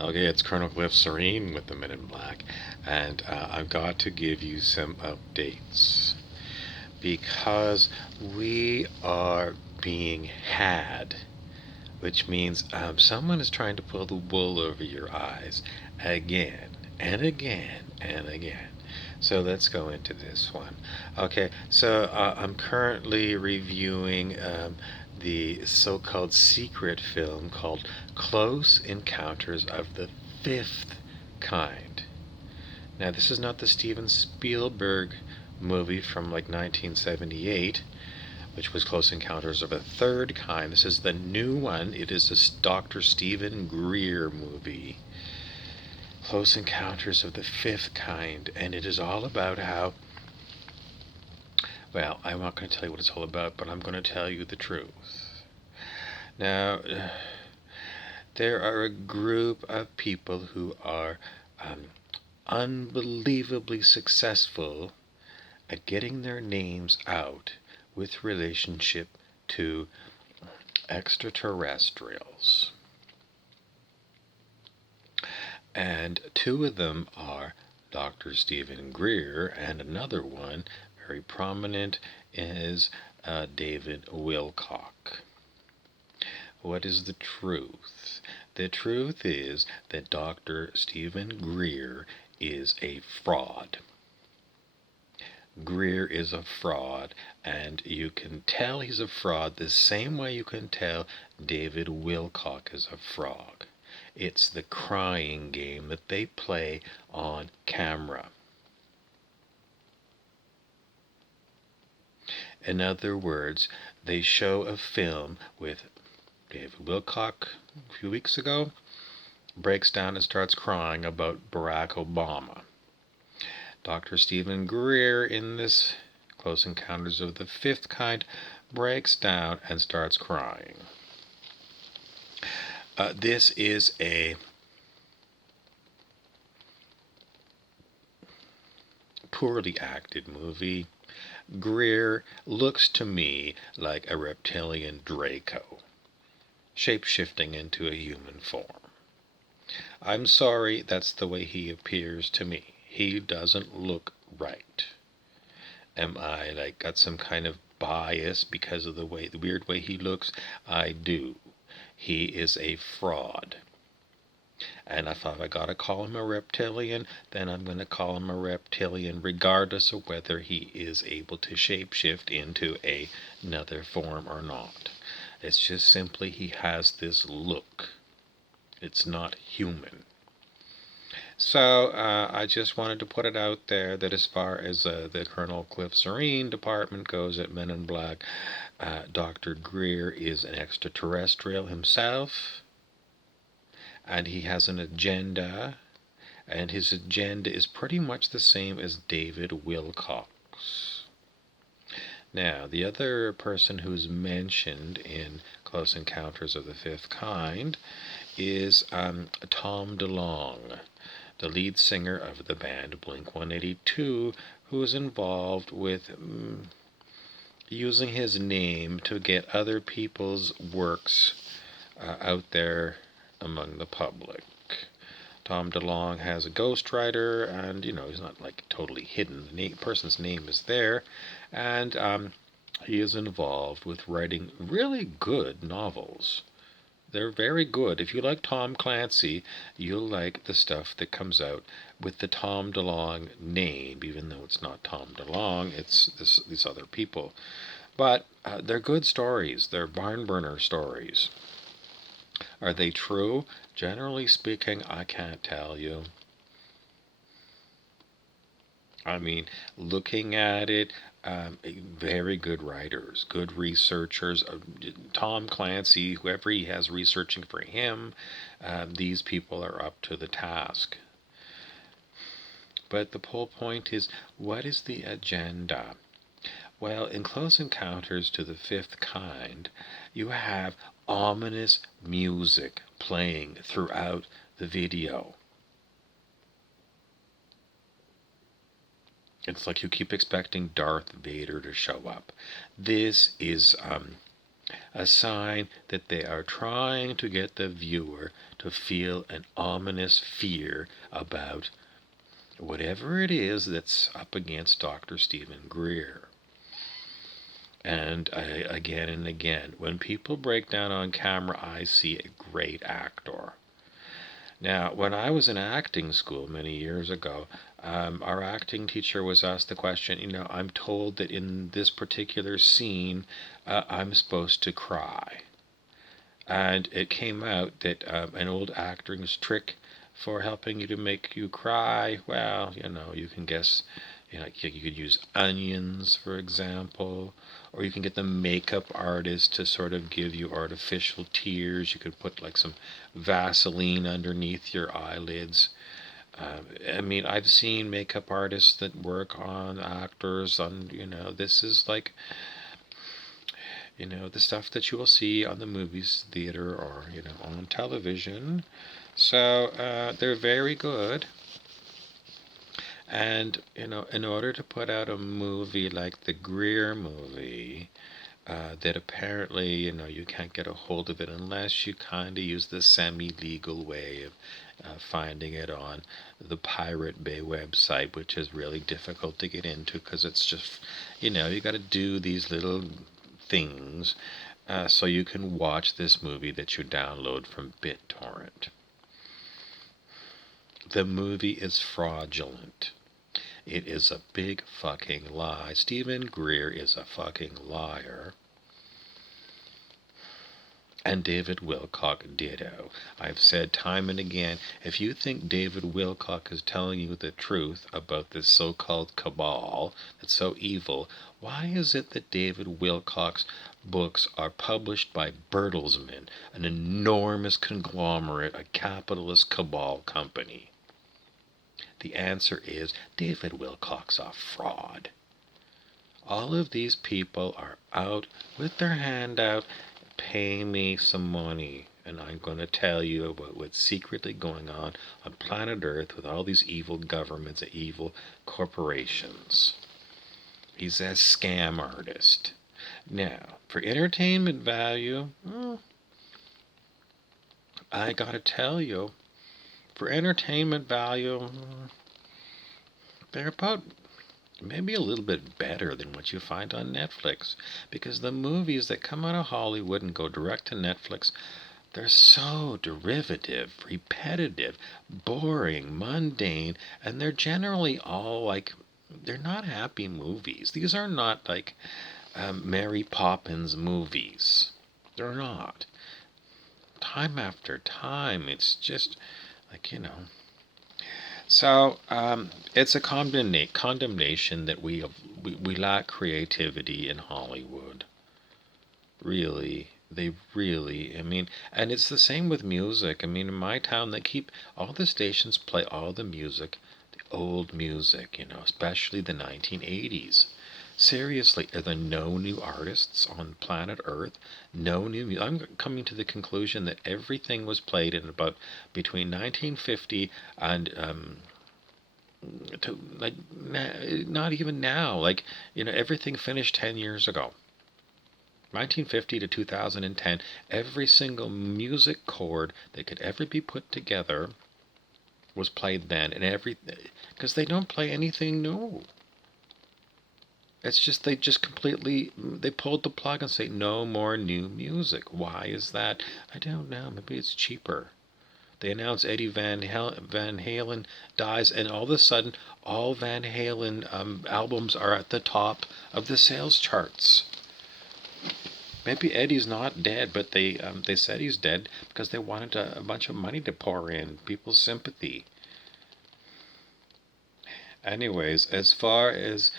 Okay, it's Colonel Cliff Serene with the Men in Black, and I've got to give you some updates because we are being had, which means someone is trying to pull the wool over your eyes again and again and again. So let's go into this one. Okay, so I'm currently reviewing the so called secret film called Close Encounters of the Fifth Kind. Now, this is not the Steven Spielberg movie from like 1978, which was Close Encounters of a Third Kind. This is the new one. It is a Dr. Stephen Greer movie. Close Encounters of the Fifth Kind, and it is all about how, well, I'm not going to tell you what it's all about, but I'm going to tell you the truth. Now, there are a group of people who are unbelievably successful at getting their names out with relationship to extraterrestrials. And two of them are Dr. Stephen Greer, and another one, very prominent, is David Wilcock. What is the truth? The truth is that Dr. Stephen Greer is a fraud. Greer is a fraud, and you can tell he's a fraud the same way you can tell David Wilcock is a fraud. It's the crying game that they play on camera. In other words, they show a film with David Wilcock a few weeks ago, breaks down and starts crying about Barack Obama. Dr. Stephen Greer in this Close Encounters of the Fifth Kind breaks down and starts crying. This is a poorly acted movie. Greer looks to me like a reptilian Draco, shape-shifting into a human form. I'm sorry, that's the way he appears to me. He doesn't look right. Am I got some kind of bias because of the weird way he looks? I do. He is a fraud. And if I gotta call him a reptilian, then I'm gonna call him a reptilian regardless of whether he is able to shapeshift into another form or not. It's just simply he has this look. It's not human. So I just wanted to put it out there that as far as the Colonel Cliff Serene department goes at Men in Black, Dr. Greer is an extraterrestrial himself, and he has an agenda, and his agenda is pretty much the same as David Wilcock's. Now, the other person who's mentioned in Close Encounters of the Fifth Kind is Tom DeLonge, the lead singer of the band Blink-182, who is involved with using his name to get other people's works out there among the public. Tom DeLonge has a ghostwriter, and he's not totally hidden. The person's name is there, and he is involved with writing really good novels. They're very good. If you like Tom Clancy, you'll like the stuff that comes out with the Tom DeLonge name, even though it's not Tom DeLonge, it's these other people. But they're good stories. They're barn burner stories. Are they true? Generally speaking, I can't tell you. I mean, looking at it, very good writers, good researchers. Tom Clancy, whoever he has researching for him, these people are up to the task. But the whole point is, what is the agenda? Well, in Close Encounters to the Fifth Kind, you have ominous music playing throughout the video. It's like you keep expecting Darth Vader to show up. This is a sign that they are trying to get the viewer to feel an ominous fear about whatever it is that's up against Dr. Stephen Greer. And again and again, when people break down on camera, I see a great actor. Now, when I was in acting school many years ago, our acting teacher was asked the question, I'm told that in this particular scene, I'm supposed to cry. And it came out that an old actor's trick for helping you to make you cry, well, you can guess, you could use onions, for example, or you can get the makeup artist to sort of give you artificial tears. You could put like some Vaseline underneath your eyelids. I've seen makeup artists that work on actors on, this is like, the stuff that you will see on the movies theater or, on television. So they're very good. And, in order to put out a movie like the Greer movie, that apparently, you can't get a hold of it unless you kind of use the semi-legal way of finding it on the Pirate Bay website, which is really difficult to get into because it's just, you got to do these little things so you can watch this movie that you download from BitTorrent. The movie is fraudulent. It is a big fucking lie. Stephen Greer is a fucking liar. And David Wilcock ditto. I've said time and again, if you think David Wilcock is telling you the truth about this so-called cabal that's so evil, why is it that David Wilcock's books are published by Bertelsmann, an enormous conglomerate, a capitalist cabal company? The answer is David Wilcock's a fraud. All of these people are out with their hand out, pay me some money, and I'm going to tell you about what's secretly going on planet Earth with all these evil governments and evil corporations. He's a scam artist. Now, for entertainment value, I gotta tell you, for entertainment value, they're about maybe a little bit better than what you find on Netflix, because the movies that come out of Hollywood and go direct to Netflix, they're so derivative, repetitive, boring, mundane, and they're generally all like, they're not happy movies. These are not like Mary Poppins movies. They're not. Time after time, it's just like, So it's a condemnation that we lack creativity in Hollywood. Really, they really, and it's the same with music. In my town, they keep, all the stations play all the music, the old music, especially the 1980s. Seriously, are there no new artists on planet Earth? No new music? I'm coming to the conclusion that everything was played in about between 1950 and to like not even now. Like, everything finished 10 years ago. 1950 to 2010, every single music chord that could ever be put together was played then, and because they don't play anything new. It's just they pulled the plug and say no more new music. Why is that? I don't know. Maybe it's cheaper. They announce Eddie Van Halen dies, and all of a sudden, all Van Halen albums are at the top of the sales charts. Maybe Eddie's not dead, but they said he's dead because they wanted a bunch of money to pour in, people's sympathy. Anyways, as far as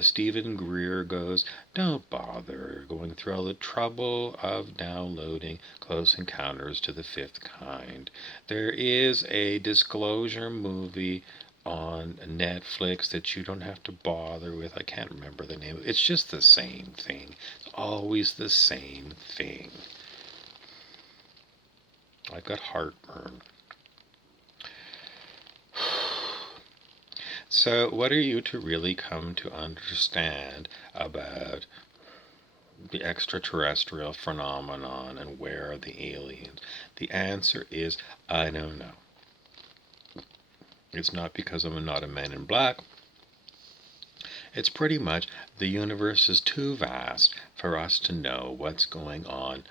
Stephen Greer goes, don't bother going through all the trouble of downloading Close Encounters to the Fifth Kind. There is a disclosure movie on Netflix that you don't have to bother with. I can't remember the name. It's just the same thing. It's always the same thing. I've got heartburn. So what are you to really come to understand about the extraterrestrial phenomenon and where are the aliens? The answer is I don't know. It's not because I'm not a man in black. It's pretty much the universe is too vast for us to know what's going on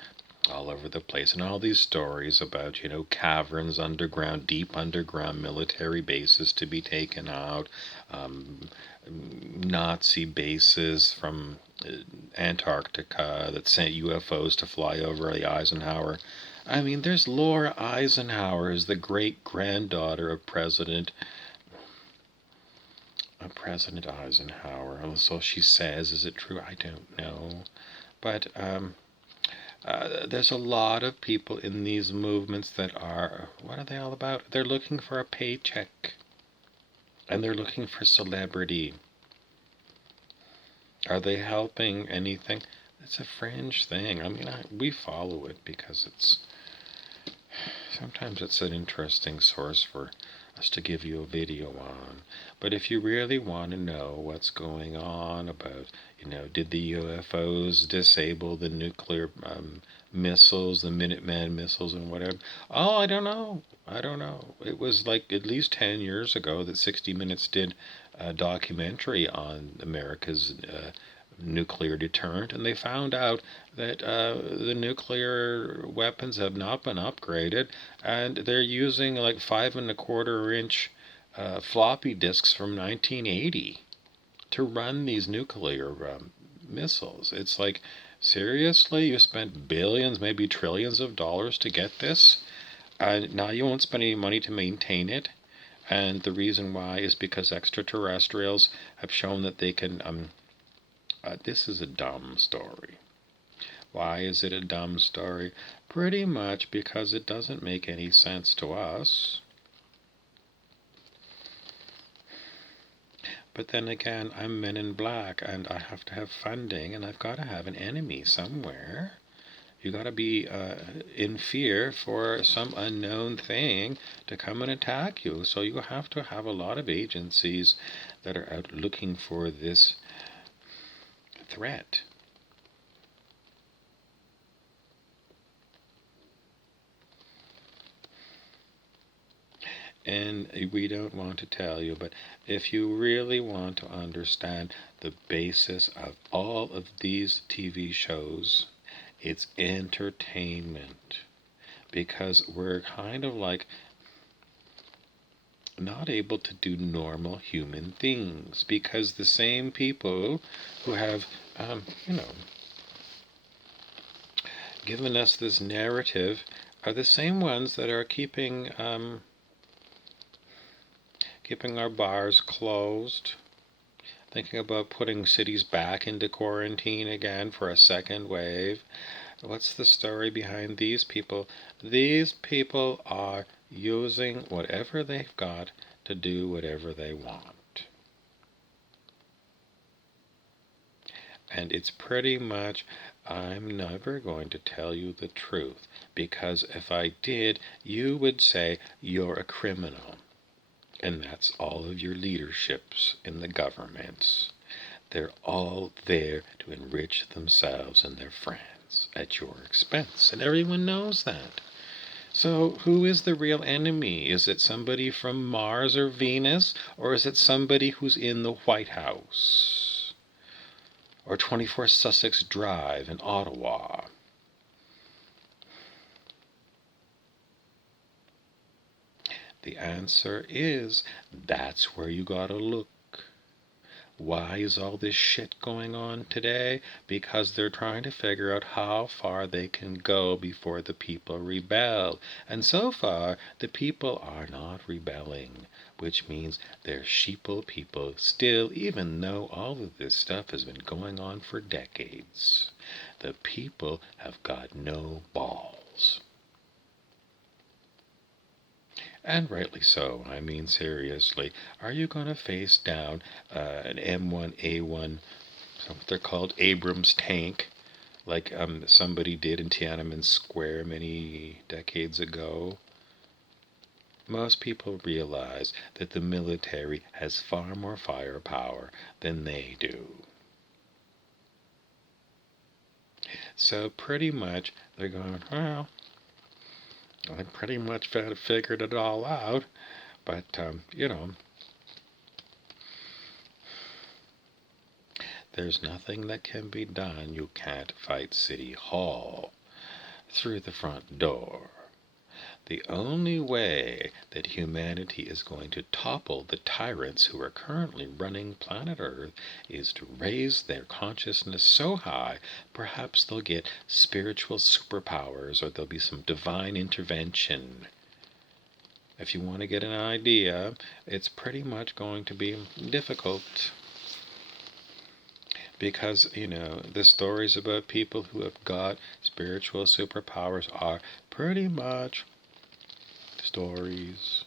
all over the place. And all these stories about, caverns underground, deep underground military bases to be taken out, Nazi bases from Antarctica that sent UFOs to fly over the Eisenhower. I mean, there's Laura Eisenhower, is the great granddaughter of President Eisenhower. So she says. Is it true? I don't know. But there's a lot of people in these movements that are, what are they all about? They're looking for a paycheck. And they're looking for celebrity. Are they helping anything? It's a fringe thing. I mean, we follow it because sometimes it's an interesting source for us to give you a video on. But if you really want to know what's going on about, did the UFOs disable the nuclear missiles, the Minuteman missiles and whatever? Oh, I don't know. It was like at least 10 years ago that 60 Minutes did a documentary on America's nuclear deterrent, and they found out that the nuclear weapons have not been upgraded, and they're using like 5.25-inch floppy disks from 1980 to run these nuclear missiles. It's like, seriously, you spent billions, maybe trillions of dollars to get this, and now you won't spend any money to maintain it. And the reason why is because extraterrestrials have shown that they can this is a dumb story. Why is it a dumb story? Pretty much because it doesn't make any sense to us. But then again, I'm Men in Black, and I have to have funding, and I've got to have an enemy somewhere. You got to be in fear for some unknown thing to come and attack you. So you have to have a lot of agencies that are out looking for this threat. And we don't want to tell you, but if you really want to understand the basis of all of these TV shows, it's entertainment. Because we're kind of like not able to do normal human things. Because the same people who have, given us this narrative are the same ones that are keeping our bars closed, thinking about putting cities back into quarantine again for a second wave. What's the story behind these people? These people are using whatever they've got to do whatever they want. And it's pretty much, I'm never going to tell you the truth, because if I did, you would say you're a criminal. And that's all of your leaderships in the governments. They're all there to enrich themselves and their friends at your expense. And everyone knows that. So who is the real enemy? Is it somebody from Mars or Venus? Or is it somebody who's in the White House? Or 24 Sussex Drive in Ottawa? The answer is, that's where you gotta look. Why is all this shit going on today? Because they're trying to figure out how far they can go before the people rebel. And so far, the people are not rebelling, which means they're sheeple people still, even though all of this stuff has been going on for decades. The people have got no balls. And rightly so. I mean, seriously, are you going to face down an M1A1, what they're called, Abrams tank, like somebody did in Tiananmen Square many decades ago? Most people realize that the military has far more firepower than they do. So pretty much they're going, well, I pretty much figured it all out, but, there's nothing that can be done. You can't fight City Hall through the front door. The only way that humanity is going to topple the tyrants who are currently running planet Earth is to raise their consciousness so high, perhaps they'll get spiritual superpowers or there'll be some divine intervention. If you want to get an idea, it's pretty much going to be difficult. Because, the stories about people who have got spiritual superpowers are pretty much stories.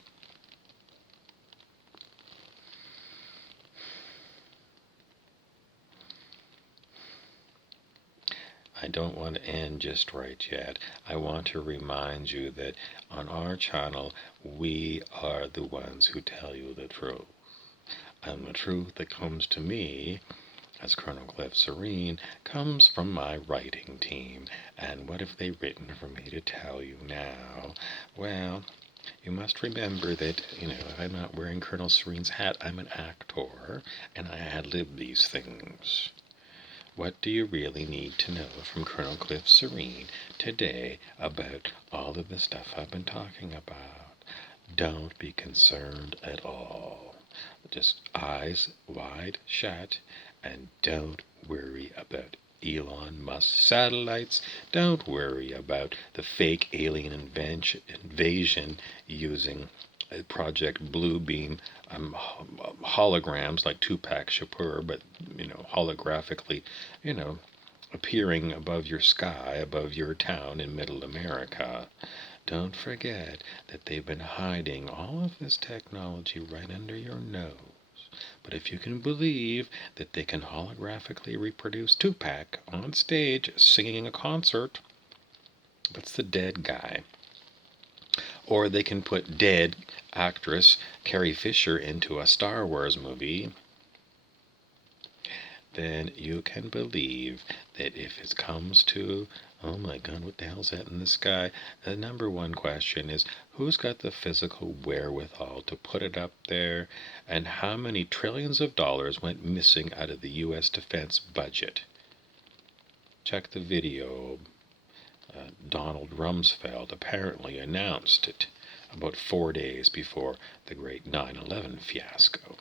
I don't want to end just right yet. I want to remind you that on our channel, we are the ones who tell you the truth. And the truth that comes to me as Colonel Cliff Serene comes from my writing team. And what have they written for me to tell you now? Well, you must remember that, I'm not wearing Colonel Serene's hat. I'm an actor, and I ad-lib these things. What do you really need to know from Colonel Cliff Serene today about all of the stuff I've been talking about? Don't be concerned at all. Just eyes wide shut, and don't worry about Elon Musk satellites. Don't worry about the fake alien invasion using Project Bluebeam holograms like Tupac Shakur, but holographically, appearing above your sky, above your town in middle America. Don't forget that they've been hiding all of this technology right under your nose. But if you can believe that they can holographically reproduce Tupac on stage singing a concert, that's the dead guy. Or they can put dead actress Carrie Fisher into a Star Wars movie, then you can believe that if it comes to, oh my God, what the hell's that in the sky? The number one question is, who's got the physical wherewithal to put it up there? And how many trillions of dollars went missing out of the U.S. defense budget? Check the video. Donald Rumsfeld apparently announced it about 4 days before the great 9/11 fiasco.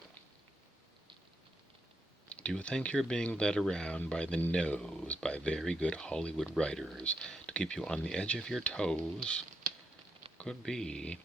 Do you think you're being led around by the nose by very good Hollywood writers to keep you on the edge of your toes? Could be.